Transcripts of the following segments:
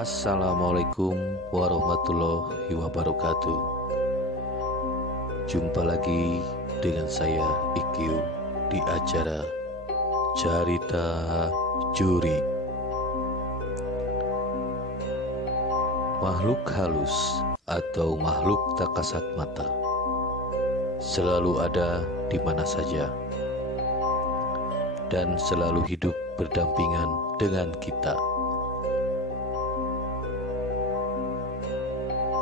Assalamualaikum warahmatullahi wabarakatuh. Jumpa lagi dengan saya Iqyu di acara Carita Juri. Makhluk halus atau makhluk tak kasat mata selalu ada di mana saja dan selalu hidup berdampingan dengan kita.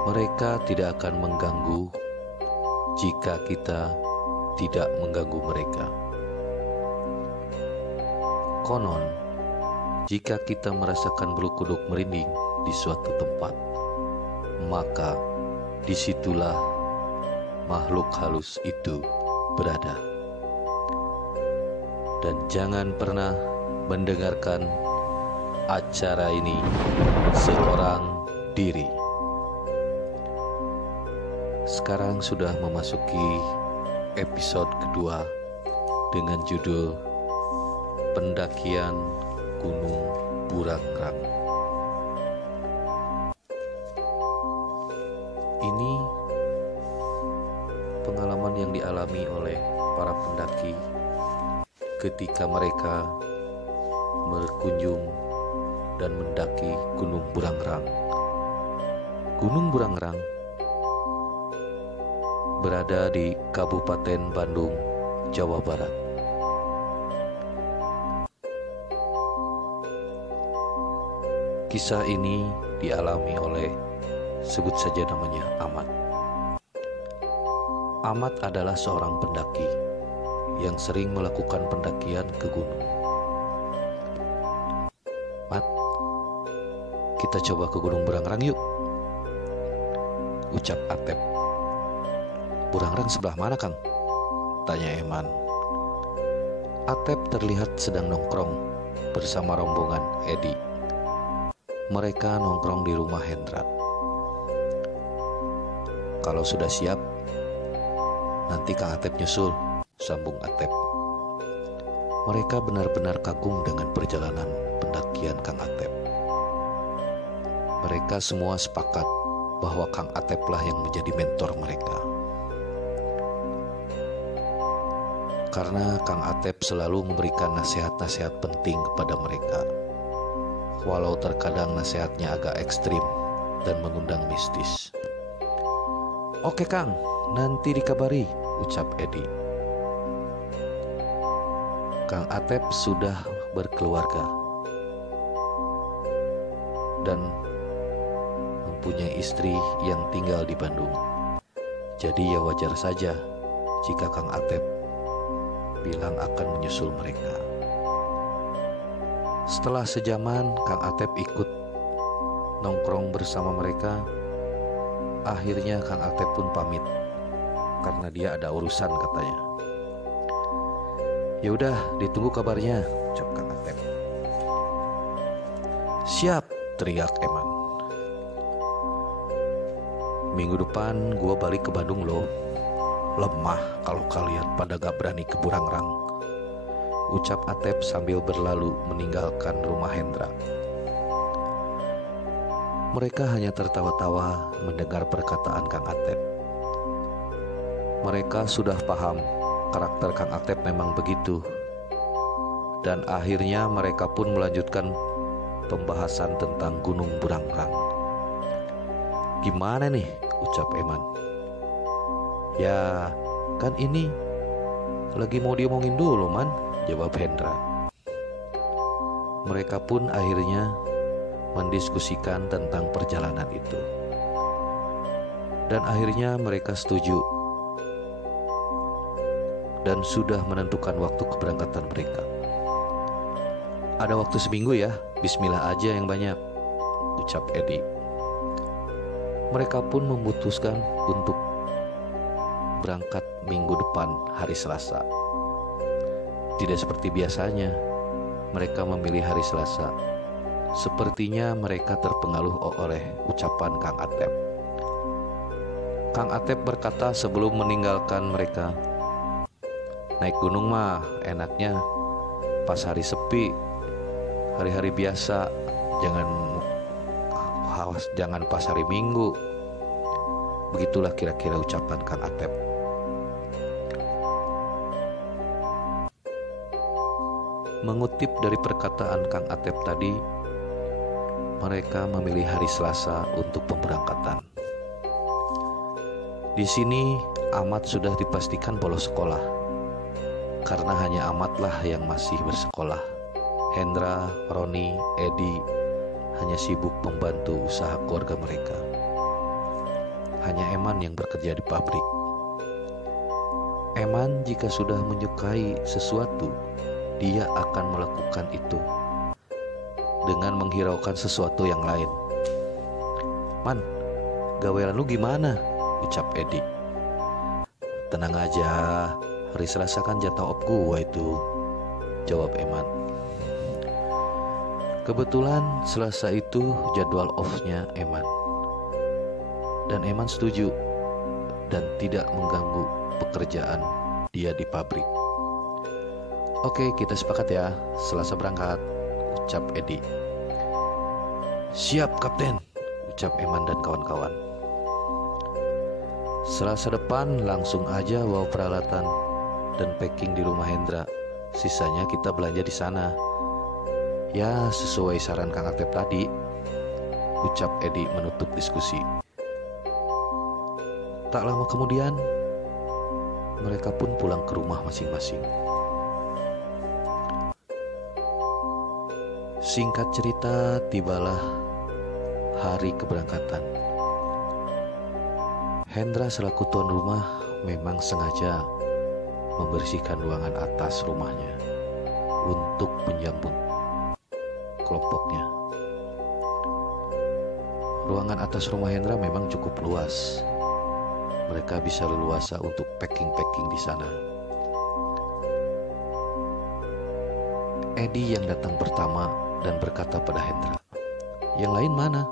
Mereka tidak akan mengganggu jika kita tidak mengganggu mereka. Konon, jika kita merasakan bulu kuduk merinding di suatu tempat, maka disitulah makhluk halus itu berada. Dan jangan pernah mendengarkan acara ini seorang diri. Sekarang sudah memasuki episode kedua dengan judul Pendakian Gunung Burangrang. Ini pengalaman yang dialami oleh para pendaki ketika mereka berkunjung dan mendaki Gunung Burangrang. Gunung Burangrang berada di Kabupaten Bandung, Jawa Barat. Kisah ini dialami oleh, sebut saja namanya Ahmad. Ahmad adalah seorang pendaki yang sering melakukan pendakian ke gunung. Mat, kita coba ke Gunung Burangrang yuk, ucap Atep. Burangrang sebelah mana, Kang? Tanya Eman. Atep terlihat sedang nongkrong bersama rombongan Edi. Mereka nongkrong di rumah Hendra. Kalau sudah siap, nanti Kang Atep nyusul, sambung Atep. Mereka benar-benar kagum dengan perjalanan pendakian Kang Atep. Mereka semua sepakat bahwa Kang Atep lah yang menjadi mentor mereka. Karena Kang Atep selalu memberikan nasihat-nasihat penting kepada mereka, walau terkadang nasihatnya agak ekstrim dan mengundang mistis. Oke Kang, nanti dikabari, ucap Edi. Kang Atep sudah berkeluarga dan mempunyai istri yang tinggal di Bandung. Jadi ya wajar saja jika Kang Atep bilang akan menyusul mereka. Setelah sejaman Kang Atep ikut nongkrong bersama mereka. Akhirnya Kang Atep pun pamit karena dia ada urusan katanya. Ya udah, ditunggu kabarnya, ucap Kang Atep. Siap, teriak Eman. Minggu depan gua balik ke Bandung loh. Lemah kalau kalian pada gak berani ke Burangrang, ucap Atep sambil berlalu meninggalkan rumah Hendra. Mereka hanya tertawa-tawa mendengar perkataan Kang Atep. Mereka sudah paham karakter Kang Atep memang begitu. Dan akhirnya mereka pun melanjutkan pembahasan tentang Gunung Burangrang. Gimana nih, ucap Eman. Ya, kan ini lagi mau diomongin dulu, Man, jawab Hendra. Mereka pun akhirnya mendiskusikan tentang perjalanan itu. Dan akhirnya mereka setuju dan sudah menentukan waktu keberangkatan mereka. Ada waktu seminggu ya, bismillah aja yang banyak, ucap Edi. Mereka pun memutuskan untuk berangkat minggu depan hari Selasa. Tidak seperti biasanya, mereka memilih hari Selasa. Sepertinya mereka terpengaruh oleh ucapan Kang Atep. Kang Atep berkata sebelum meninggalkan mereka, naik gunung mah enaknya pas hari sepi, hari-hari biasa jangan jangan pas hari Minggu. Begitulah kira-kira ucapan Kang Atep. Mengutip dari perkataan Kang Atep tadi, mereka memilih hari Selasa untuk pemberangkatan. Di sini Ahmad sudah dipastikan bolos sekolah, karena hanya Ahmadlah yang masih bersekolah. Hendra, Roni, Edi hanya sibuk membantu usaha keluarga mereka. Hanya Eman yang bekerja di pabrik. Eman jika sudah menyukai sesuatu, dia akan melakukan itu dengan menghiraukan sesuatu yang lain. "Man, gawean lu gimana?" ucap Edi. "Tenang aja, hari Selasa kan jatah op gua itu," jawab Eman. Kebetulan Selasa itu jadwal off-nya Eman. Dan Eman setuju dan tidak mengganggu pekerjaan dia di pabrik. "Oke, kita sepakat ya, Selasa berangkat," ucap Edi. "Siap, Kapten," ucap Eman dan kawan-kawan. Selasa depan langsung aja bawa peralatan dan packing di rumah Hendra. Sisanya kita belanja di sana. Ya, sesuai saran Kang Atep tadi, ucap Edi menutup diskusi. Tak lama kemudian, mereka pun pulang ke rumah masing-masing. Singkat cerita, tibalah hari keberangkatan. Hendra selaku tuan rumah memang sengaja membersihkan ruangan atas rumahnya untuk menyambut kelompoknya. Ruangan atas rumah Hendra memang cukup luas. Mereka bisa leluasa untuk packing-packing di sana. Edi yang datang pertama dan berkata pada Hendra, "Yang lain mana?"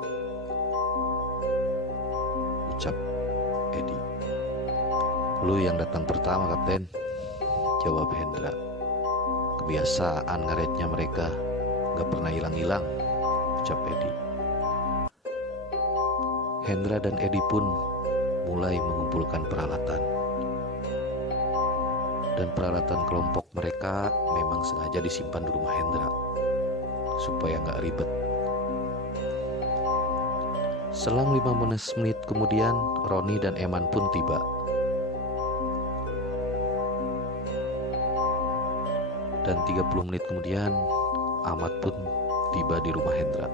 ucap Edi. "Lu yang datang pertama, Kapten," jawab Hendra. "Kebiasaan ngaretnya mereka, gak pernah hilang-hilang," ucap Edi. Hendra dan Edi pun mulai mengumpulkan peralatan. Dan peralatan kelompok mereka memang sengaja disimpan di rumah Hendra supaya gak ribet. Selang 15 menit kemudian, Roni dan Eman pun tiba. Dan 30 menit kemudian, Ahmad pun tiba di rumah Hendra.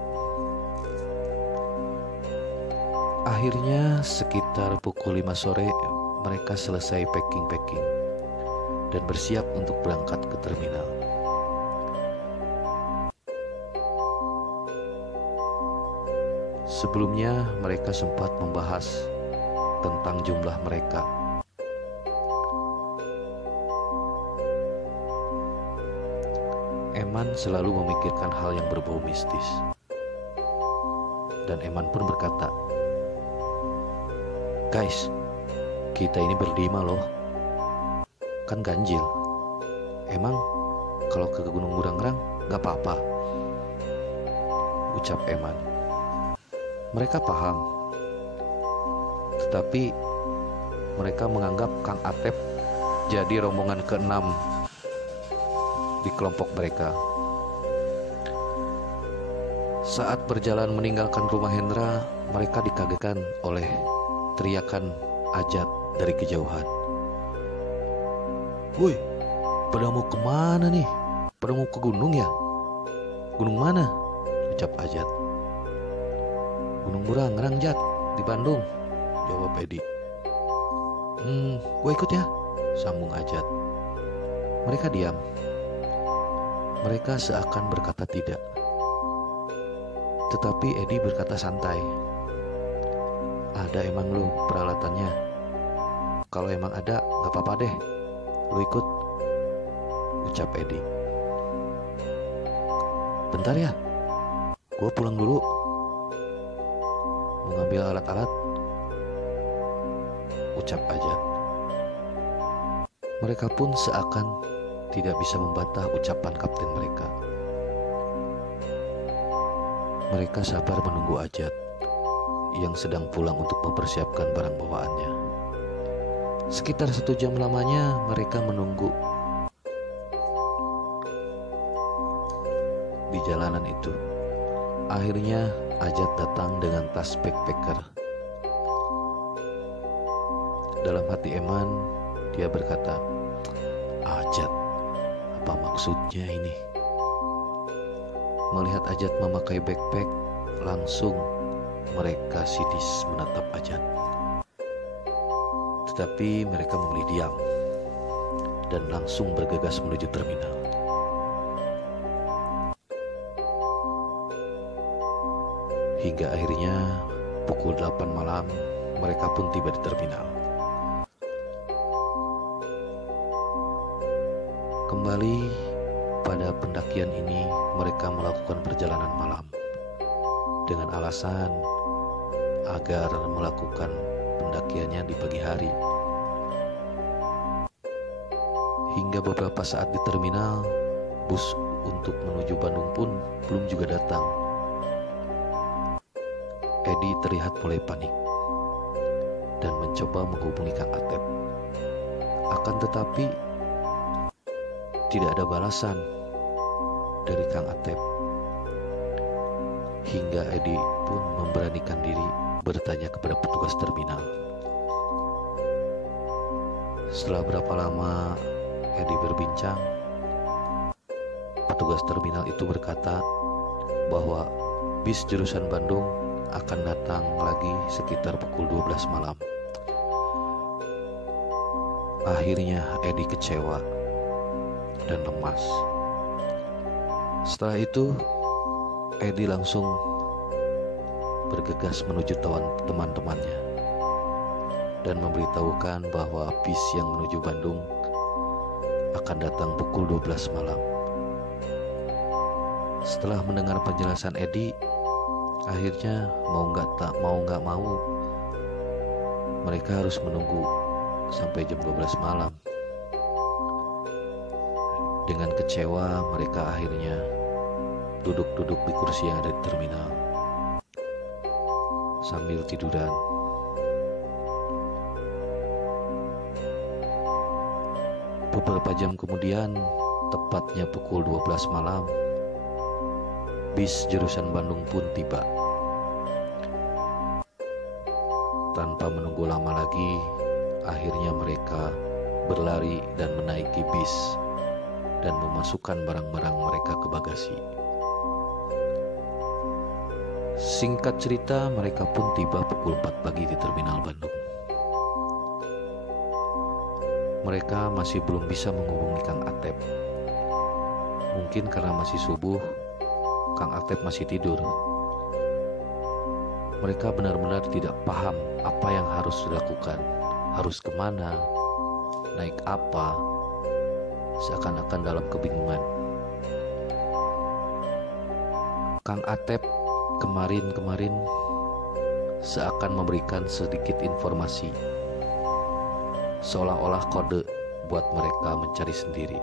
Akhirnya sekitar pukul 5 sore mereka selesai packing-packing dan bersiap untuk berangkat ke terminal. Sebelumnya mereka sempat membahas tentang jumlah mereka. Eman selalu memikirkan hal yang berbau mistis. Dan Eman pun berkata, "Guys, kita ini ber-5 loh. Kan ganjil. Emang kalau ke Gunung Burangrang gak apa-apa?" ucap Eman. Mereka paham. Tetapi mereka menganggap Kang Atep jadi rombongan ke-6 di kelompok mereka. Saat berjalan meninggalkan rumah Hendra, mereka dikagetkan oleh teriakan Ajat dari kejauhan. "Woi, pada mau kemana nih? Pada mau ke gunung ya? Gunung mana?" ucap Ajat. "Gunung Burangrang, Jat, di Bandung," jawab Edi. Gue ikut ya," sambung Ajat. Mereka diam. Mereka seakan berkata tidak. Tetapi Edi berkata santai, "Ada emang lu peralatannya? Kalau emang ada, gak apa-apa deh, lu ikut," ucap Edi. "Bentar ya, gue pulang dulu, mau ngambil alat-alat," ucap Ajat. Mereka pun seakan tidak bisa membantah ucapan kapten mereka. Mereka sabar menunggu Ajat. yang sedang pulang untuk mempersiapkan barang bawaannya. Sekitar 1 jam lamanya mereka menunggu di jalanan itu. Akhirnya Ajat datang dengan tas backpacker. Dalam hati Eman, dia berkata, "Ajat, apa maksudnya ini?" Melihat Ajat memakai backpack, langsung mereka sidis menatap Ajat. Tetapi mereka memilih diam dan langsung bergegas menuju terminal. Hingga akhirnya pukul 8 malam mereka pun tiba di terminal. Kembali pada pendakian ini, mereka melakukan perjalanan malam dengan alasan agar melakukan pendakiannya di pagi hari. Hingga beberapa saat di terminal, bus untuk menuju Bandung pun belum juga datang. Edi terlihat mulai panik dan mencoba menghubungi Kang Atep. Akan tetapi tidak ada balasan dari Kang Atep. Hingga Edi pun memberanikan diri bertanya kepada petugas terminal. Setelah berapa lama Edi berbincang, petugas terminal itu berkata bahwa bis jurusan Bandung akan datang lagi sekitar pukul 12 malam. Akhirnya Edi kecewa dan lemas. Setelah itu Edi langsung bergegas menuju teman-temannya dan memberitahukan bahwa bis yang menuju Bandung akan datang pukul 12 malam. Setelah mendengar penjelasan Edi, akhirnya mau nggak mau mereka harus menunggu sampai jam 12 malam. Dengan kecewa mereka akhirnya duduk-duduk di kursi yang ada di terminal sambil tiduran. Beberapa jam kemudian, tepatnya pukul 12 malam, bis jurusan Bandung pun tiba. Tanpa menunggu lama lagi, akhirnya mereka berlari dan menaiki bis dan memasukkan barang-barang mereka ke bagasi. Singkat cerita, mereka pun tiba pukul 4 pagi di terminal Bandung. Mereka masih belum bisa menghubungi Kang Atep. Mungkin karena masih subuh, Kang Atep masih tidur. Mereka benar-benar tidak paham apa yang harus dilakukan, harus kemana, naik apa, seakan-akan dalam kebingungan. Kang Atep kemarin seakan memberikan sedikit informasi, seolah-olah kode buat mereka mencari sendiri.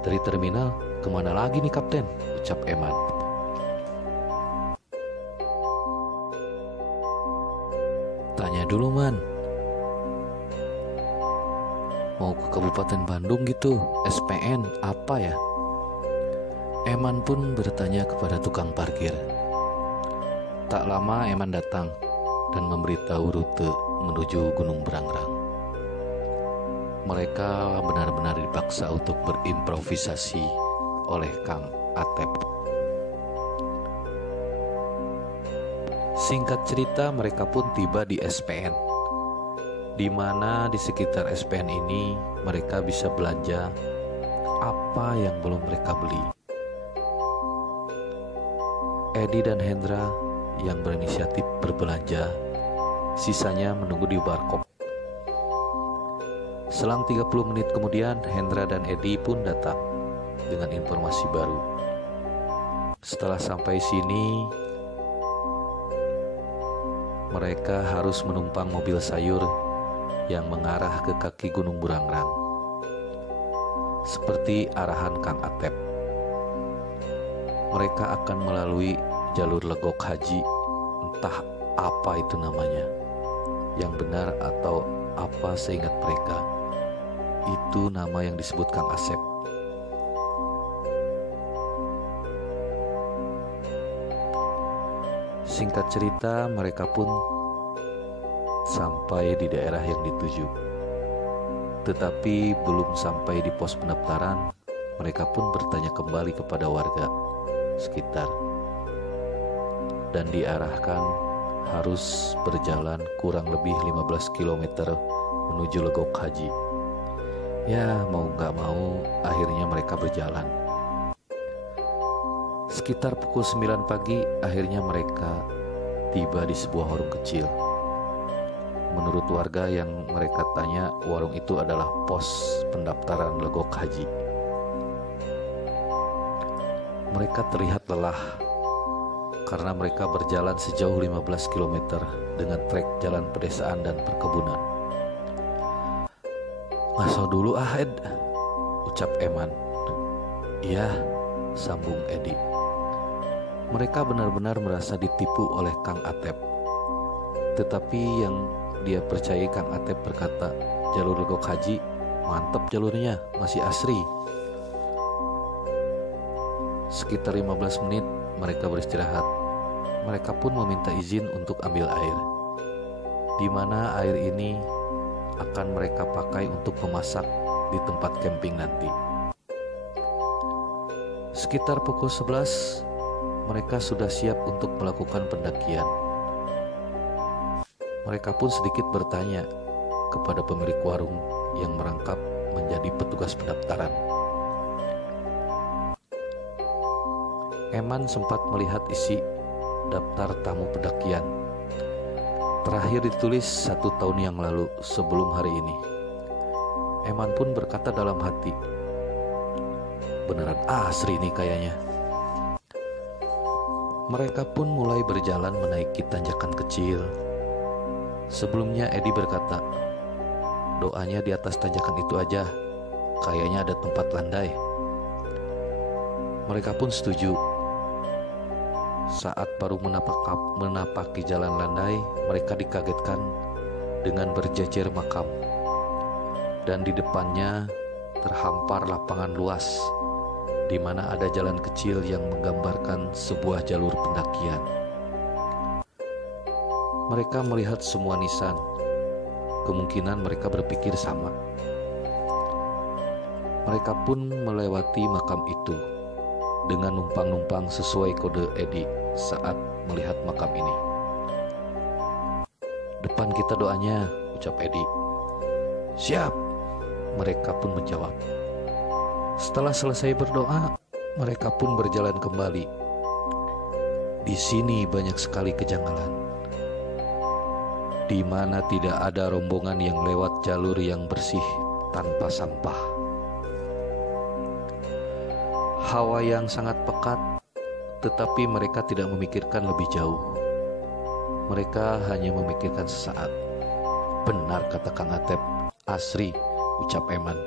"Dari terminal kemana lagi nih Kapten?" ucap Eman. "Tanya dulu Man, mau ke Kabupaten Bandung gitu, SPN apa ya?" Eman pun bertanya kepada tukang parkir. Tak lama Eman datang dan memberitahu rute menuju Gunung Brangrang. Mereka benar-benar dipaksa untuk berimprovisasi oleh Kang Atep. Singkat cerita, mereka pun tiba di SPN, di mana di sekitar SPN ini mereka bisa belanja apa yang belum mereka beli. Edi dan Hendra yang berinisiatif berbelanja, sisanya menunggu di warkop. Selang 30 menit kemudian, Hendra dan Edi pun datang dengan informasi baru. Setelah sampai sini, mereka harus menumpang mobil sayur yang mengarah ke kaki Gunung Burangrang, seperti arahan Kang Atep. Mereka akan melalui jalur Legok Haji, entah apa itu namanya, yang benar atau apa seingat mereka. Itu nama yang disebut Kang Asep. Singkat cerita, mereka pun sampai di daerah yang dituju. Tetapi belum sampai di pos pendaftaran, mereka pun bertanya kembali kepada warga sekitar dan diarahkan harus berjalan kurang lebih 15 km menuju Legok Haji. Ya, mau gak mau akhirnya mereka berjalan. Sekitar pukul 9 pagi akhirnya mereka tiba di sebuah warung kecil. Menurut warga yang mereka tanya, warung itu adalah pos pendaftaran Legok Haji. Mereka terlihat lelah karena mereka berjalan sejauh 15 km dengan trek jalan pedesaan dan perkebunan. "Ngaso dulu Ed," ucap Eman. "Iya," sambung Edi. Mereka benar-benar merasa ditipu oleh Kang Atep. Tetapi yang dia percayai, Kang Atep berkata, "Jalur Legok Haji, mantap jalurnya, masih asri." Sekitar 15 menit mereka beristirahat. Mereka pun meminta izin untuk ambil air, di mana air ini akan mereka pakai untuk memasak di tempat camping nanti. Sekitar pukul 11, mereka sudah siap untuk melakukan pendakian. Mereka pun sedikit bertanya kepada pemilik warung yang merangkap menjadi petugas pendaftaran. Eman sempat melihat isi daftar tamu pendakian. Terakhir ditulis 1 tahun yang lalu sebelum hari ini. Eman pun berkata dalam hati, "Beneran asri nih kayaknya." Mereka pun mulai berjalan menaiki tanjakan kecil. Sebelumnya Edi berkata, "Doanya di atas tanjakan itu aja, kayaknya ada tempat landai." Mereka pun setuju. Saat baru menapaki jalan landai, mereka dikagetkan dengan berjejer makam. Dan di depannya terhampar lapangan luas, di mana ada jalan kecil yang menggambarkan sebuah jalur pendakian. Mereka melihat semua nisan. Kemungkinan mereka berpikir sama. Mereka pun melewati makam itu dengan numpang-numpang sesuai kode Edi saat melihat makam ini. "Depan kita doanya," ucap Edi. "Siap," mereka pun menjawab. Setelah selesai berdoa, mereka pun berjalan kembali. Di sini banyak sekali kejanggalan, di mana tidak ada rombongan yang lewat jalur yang bersih tanpa sampah. Hawa yang sangat pekat, tetapi mereka tidak memikirkan lebih jauh. Mereka hanya memikirkan sesaat. "Benar kata Kang Atep, asri," ucap Eman.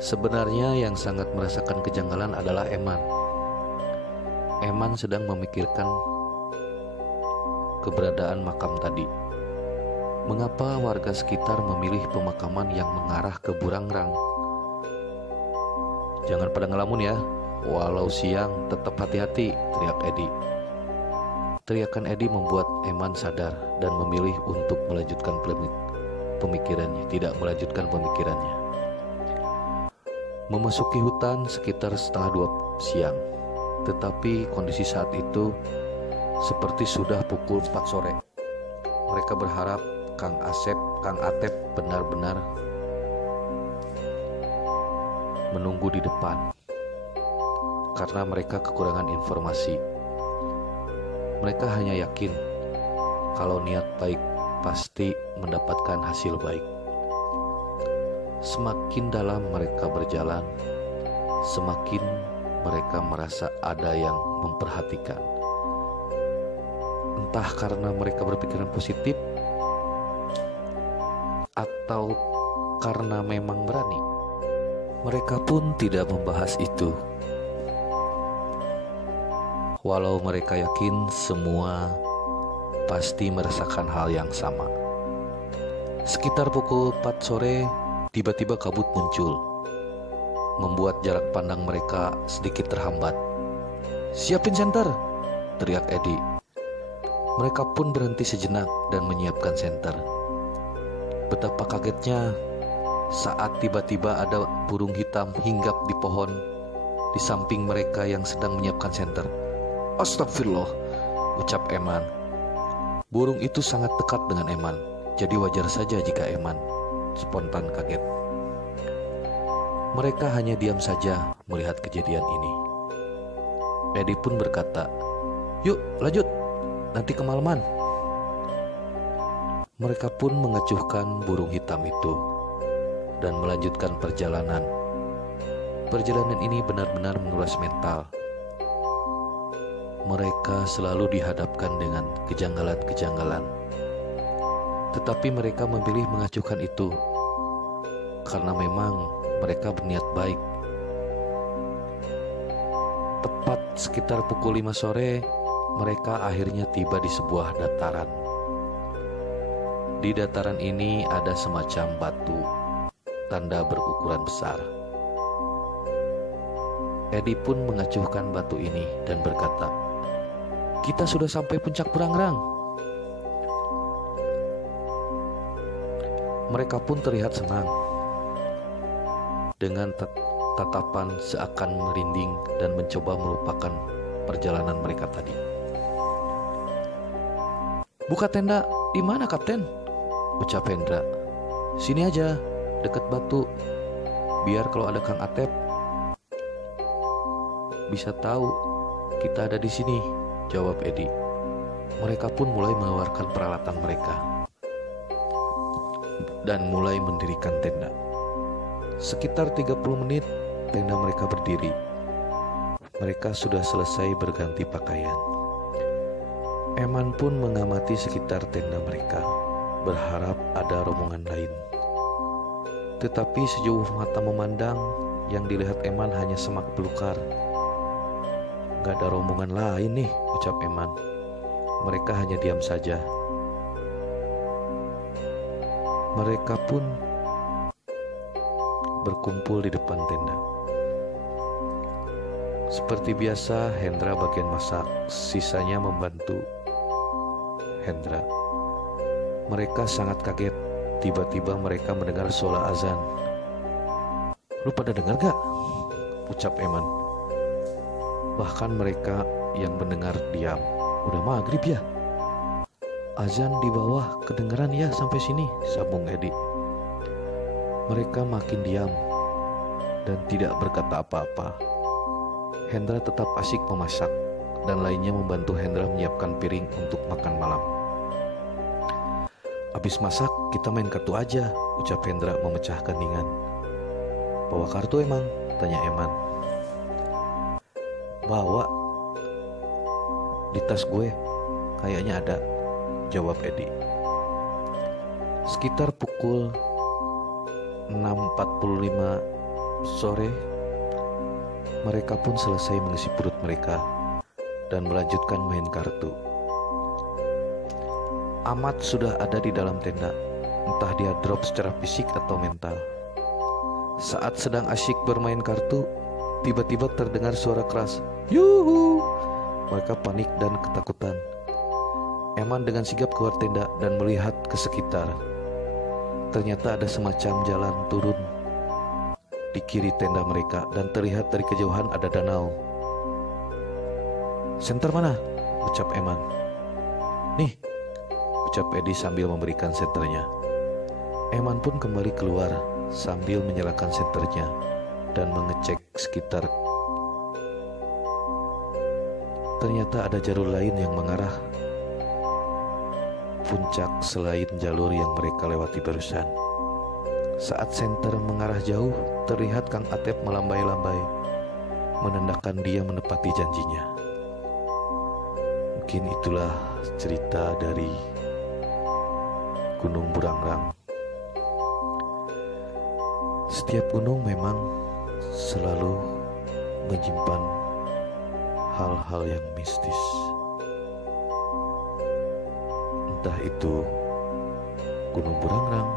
Sebenarnya yang sangat merasakan kejanggalan adalah Eman. Eman sedang memikirkan keberadaan makam tadi. Mengapa warga sekitar memilih pemakaman yang mengarah ke Burangrang? "Jangan pada ngelamun ya, walau siang tetap hati-hati," teriak Edi. Teriakan Edi membuat Eman sadar dan memilih untuk melanjutkan pemikirannya, tidak melanjutkan pemikirannya. Memasuki hutan sekitar 1:30 siang, tetapi kondisi saat itu seperti sudah pukul 4 sore. Mereka berharap Kang Atep benar-benar menunggu di depan, karena mereka kekurangan informasi. Mereka hanya yakin kalau niat baik pasti mendapatkan hasil baik. Semakin dalam mereka berjalan, semakin mereka merasa ada yang memperhatikan. Entah karena mereka berpikiran positif atau karena memang berani. Mereka pun tidak membahas itu. Walau mereka yakin semua pasti merasakan hal yang sama. Sekitar pukul 4 sore, tiba-tiba kabut muncul, membuat jarak pandang mereka sedikit terhambat. "Siapin senter!" teriak Edi. Mereka pun berhenti sejenak dan menyiapkan senter. Betapa kagetnya saat tiba-tiba ada burung hitam hinggap di pohon di samping mereka yang sedang menyiapkan senter. "Astagfirullah," ucap Eman. Burung itu sangat dekat dengan Eman, jadi wajar saja jika Eman spontan kaget. Mereka hanya diam saja melihat kejadian ini. Edi pun berkata, "Yuk lanjut, nanti kemalaman." Mereka pun mengacuhkan burung hitam itu dan melanjutkan perjalanan. Perjalanan ini benar-benar menguras mental. Mereka selalu dihadapkan dengan kejanggalan-kejanggalan. Tetapi mereka memilih mengacuhkan itu karena memang mereka berniat baik. Tepat sekitar pukul 5 sore, mereka akhirnya tiba di sebuah dataran. Di dataran ini ada semacam batu, tanda berukuran besar. Edi pun mengacuhkan batu ini dan berkata, "Kita sudah sampai puncak Burangrang." Mereka pun terlihat senang dengan tatapan seakan merinding dan mencoba melupakan perjalanan mereka tadi. "Buka tenda di mana, Kapten?" ucap Hendra. "Sini aja, dekat batu. Biar kalau ada Kang Atep bisa tahu kita ada di sini," jawab Edi. Mereka pun mulai mengeluarkan peralatan mereka dan mulai mendirikan tenda. Sekitar 30 menit tenda mereka berdiri. Mereka sudah selesai berganti pakaian. Eman pun mengamati sekitar tenda mereka, berharap ada rombongan lain. Tetapi sejauh mata memandang, yang dilihat Eman hanya semak belukar. "Gak ada rombongan lain nih," ucap Eman. Mereka hanya diam saja. Mereka pun berkumpul di depan tenda. Seperti biasa, Hendra bagian masak, sisanya membantu Hendra. Mereka sangat kaget. Tiba-tiba mereka mendengar suara azan. "Lu pada dengar gak?" ucap Eman. Bahkan mereka yang mendengar diam. "Udah maghrib ya?" "Azan di bawah kedengaran ya sampai sini," sambung Edi. Mereka makin diam dan tidak berkata apa-apa. Hendra tetap asyik memasak dan lainnya membantu Hendra menyiapkan piring untuk makan malam. "Habis masak kita main kartu aja," ucap Hendra memecah keningan. "Bawa kartu emang?" tanya Eman. "Bawa, di tas gue kayaknya ada," jawab Edi. Sekitar pukul 6.45 sore, mereka pun selesai mengisi perut mereka dan melanjutkan main kartu. Ahmad sudah ada di dalam tenda, entah dia drop secara fisik atau mental. Saat sedang asyik bermain kartu, tiba-tiba terdengar suara keras, "Yuhu!" Mereka panik dan ketakutan. Eman dengan sigap keluar tenda dan melihat ke sekitar. Ternyata ada semacam jalan turun di kiri tenda mereka dan terlihat dari kejauhan ada danau. "Senter mana?" ucap Eman. "Nih," ucap Edi sambil memberikan senternya. Eman pun kembali keluar sambil menyalakan senternya dan mengecek sekitar. Ternyata ada jalur lain yang mengarah puncak selain jalur yang mereka lewati barusan. Saat senter mengarah jauh, terlihat Kang Atep melambai-lambai, menandakan dia menepati janjinya. Mungkin itulah cerita dari Gunung Burangrang. Setiap gunung memang selalu menyimpan hal-hal yang mistis. entah itu Gunung Burangrang,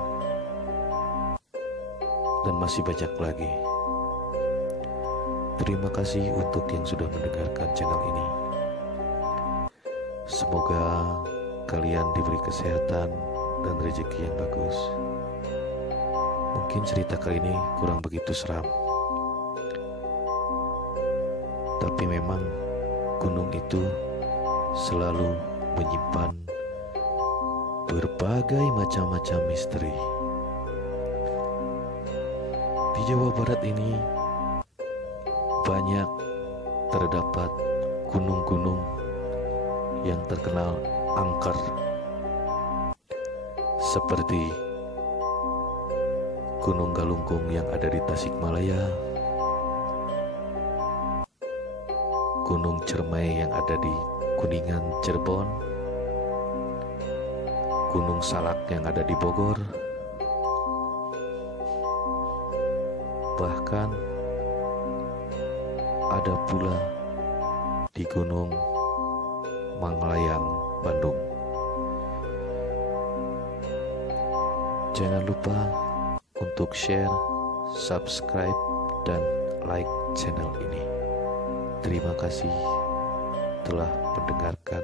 dan masih banyak lagi. Terima kasih untuk yang sudah mendengarkan channel ini. Semoga kalian diberi kesehatan dan rezeki yang bagus. Mungkin cerita kali ini kurang begitu seram, tapi memang gunung itu selalu menyimpan berbagai macam-macam misteri. Di Jawa Barat ini banyak terdapat gunung-gunung yang terkenal angker, seperti Gunung Galunggung yang ada di Tasikmalaya, Gunung Cermai yang ada di Kuningan, Cirebon, Gunung Salak yang ada di Bogor, bahkan ada pula di Gunung Manglayang, Bandung. Jangan lupa untuk share, subscribe, dan like channel ini. Terima kasih telah mendengarkan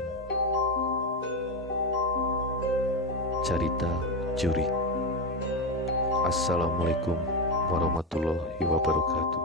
cerita Jurik. Assalamualaikum warahmatullahi wabarakatuh.